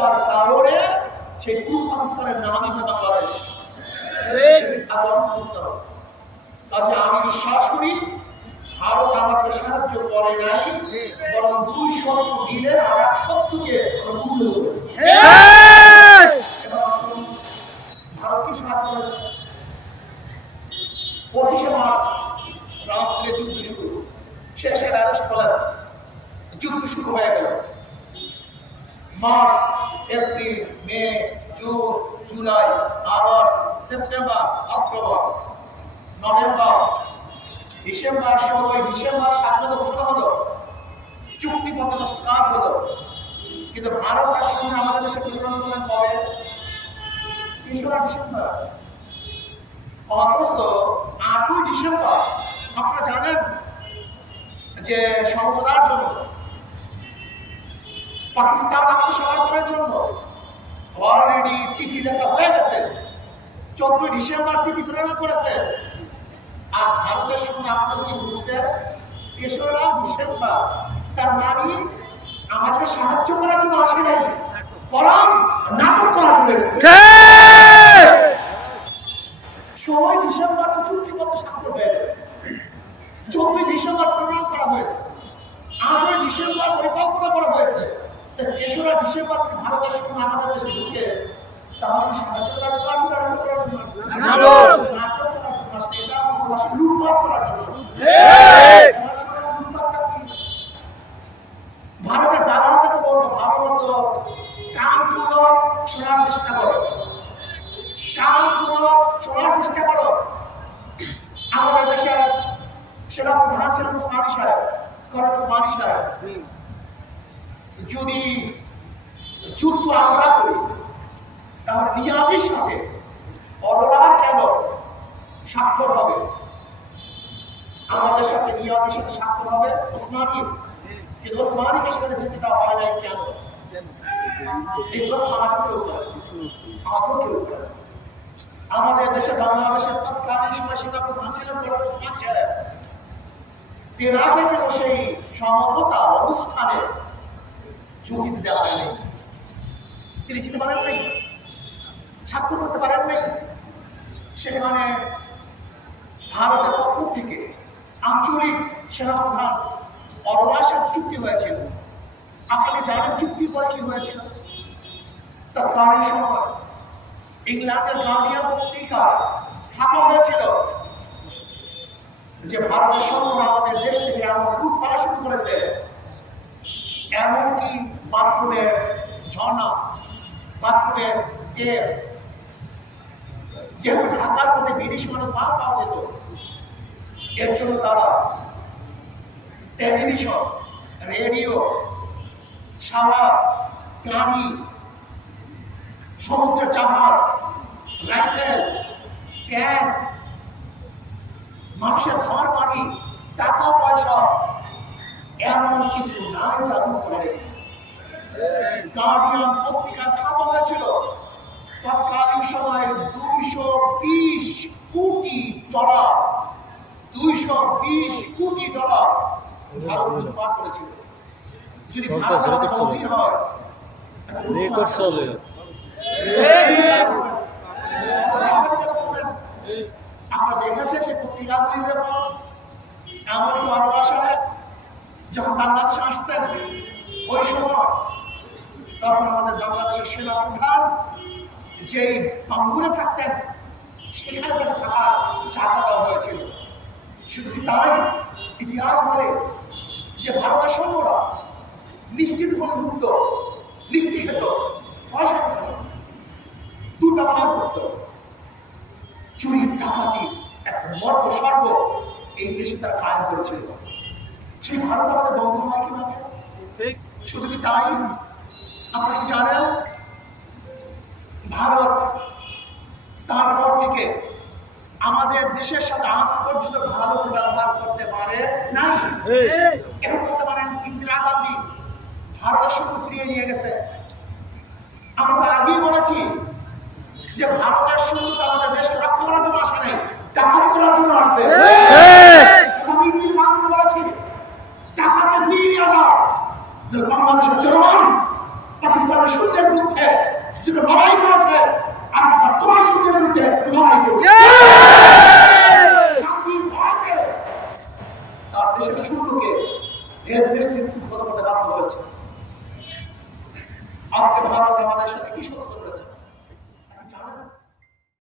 দেওয়ার কারণে সেই পূর্ব পাকিস্তানের নামই হয় বাংলাদেশ। কাজে আমি বিশ্বাস করি ভারত আমাকে সাহায্য করে নাই বরং দুই শত্রু এক শত্রুকে মুক্ত করেছে। এবার আসুন, ভারত কি সাহায্য করেছে? পঁচিশে মার্চ রাত্রে যুদ্ধ শুরু। শেষে অ্যারেস্ট হলেন। যুদ্ধ শুরু হয়ে গেল। March April, May, June, July, August, September, October, November, December ষোলোই ডিসেম্বর স্বাধীনতা ঘোষণা হলো। চুক্তিপত্র স্থাপ হলো। কিন্তু ভারত সঙ্গে আমাদের দেশে বিবরণ কবে? তেসরা ডিসেম্বর। অথচ আটই ডিসেম্বর, আপনারা জানেন যে সমঝোতার জন্য পাকিস্তান আত্মসমর্পণের জন্য অলরেডি চিঠি লেখা হয়ে গেছে। চোদ্দই ডিসেম্বর চিঠি প্রেরণ করেছে। আর ভারতের সঙ্গে আপনাদের শুরু হচ্ছে তেসরা ডিসেম্বর তার মানে আমাদের সাহায্য করার জন্য আসে নাই বরং নাটক করার জন্য ষোলোই ডিসেম্বর তো চুক্তিপত্র স্বাক্ষর হয়ে গেছে। চোদ্দই ডিসেম্বর প্রণয়ন করা হয়েছে। আটই ডিসেম্বর পরিকল্পনা করা হয়েছে। তা তেসরা ডিসেম্বর ভারতের সঙ্গে আমাদের দেশে ঢুকে তাহলে সাহায্য করার না করার করার এটা আমার লুটপাট করার? ভারতের দালাল থেকে বলব ভারত কান খুলো শোনার চেষ্টা করো। কান খুলো শোনার চেষ্টা করো। আমাদের দেশে সেটা প্রধান ছিলেন ওসমানী সাহেব করণ ওসমানী সাহেব। যদি যুদ্ধ আমরা করি, তাহলে নিয়াজির সাথে অরলার কেন স্বাক্ষর হবে? আমাদের সাথে নিয়াজির সাথে স্বাক্ষর হবে ওসমানীর কিন্তু ওসমানীকে সেখানে যেতে দেওয়া হয় নাই কেন? আমাদের দেশে বাংলাদেশের তৎকালীন সময় সেনা প্রধান ছিলেন ওসমান সাহেব। তেরাকে কেন সেই সমঝোতা অনুষ্ঠানে দিতে দেওয়া হয়নি তিনি যেতে পারেন নাই, স্বাক্ষর করতে পারেন নাই। সেখানে ভারতের পক্ষ থেকে আঞ্চলিক সেনাপ্রধান অরোরার চুক্তি হয়েছিল। আপনাকে জানেন চুক্তির পরে কি হয়েছিল? তৎকালীন সময় ইংল্যান্ডের গার্ডিয়ান পত্রিকা ছাপা হয়েছিল যে ভারতের সৈন্যরা আমাদের দেশ থেকে এমন লুট করা শুরু করেছে, এমনকি বাথরুমের ঝর্ণা, বাথরুমের টেপ যেহেতু ঢাকার মধ্যে বিদেশি মানুষ মাল পাওয়া যেত, এর জন্য তারা টেলিভিশন, রেডিও সারা গাড়ি, সমুদ্রের জাহাজ, রাইফেল ক্যান মানুষের খাওয়ার পানি, টাকা পয়সা, এমন কিছু নাই জাদু করে গার্ডিয়ান পত্রিকা ছাপা হয়েছিল তৎকালীন সময়ে দুইশো বিশ কোটি ডলার দুইশো বিশ কোটি ডলার ভারত লুটপাট করেছিল। যদি ভারত আমাদের বন্ধুই হয় আমরা দেখেছেন সেই ব্যাপার এমনকি সাহেব যখন বাংলাদেশে আসতেন ওই সময় তখন আমাদের বাংলাদেশের সেনা প্রধান যেই বাঙ্গুরে থাকতেন সেখানে তাকে থাকার দেওয়া হয়েছিল। শুধু তাই? ইতিহাস বলে যে ভারতের সৈন্যরা নিশ্চিত ঢুকত মিষ্টি খেত পয়সা দুর্ব্যবহার করত চুরি ডাকাতি এক মর্ম স্বর্গ এই দেশে তারা কায়েম করেছিল। সেই ভারত আমাদের বন্ধু হয় কীভাবে শুধু কি তাই? আপনারা জানেন? ভারত তারপর থেকে আমাদের দেশের সাথে আজ পর্যন্ত ভালো ব্যবহার করতে পারে নাই। এখন বলতে পারেন ইন্দিরা গান্ধী ভারতের সঙ্গে ফিরিয়ে নিয়ে গেছে। আমরা আগেই বলেছি যে ভারতের সঙ্গে তো আমাদের দেশকে রক্ষা করার জন্য আসে নাই ডাকাতি করার জন্য আসছে আমি ইন্দিরা গান্ধীকে বলেছি টাকাকে ফিরিয়ে নিয়ে যাও যে বাংলাদেশের জনগণ পাকিস্তানের সৈন্যের বিরুদ্ধে যেটা লড়াই করেছে আর তোমার সঙ্গে বিরুদ্ধে লড়াই করেছে তার দেশের সূর্যকে এর দেশ থেকে ক্ষত করতে বাধ্য হয়েছে আজকে ভারত আমাদের সাথে কি সত্য?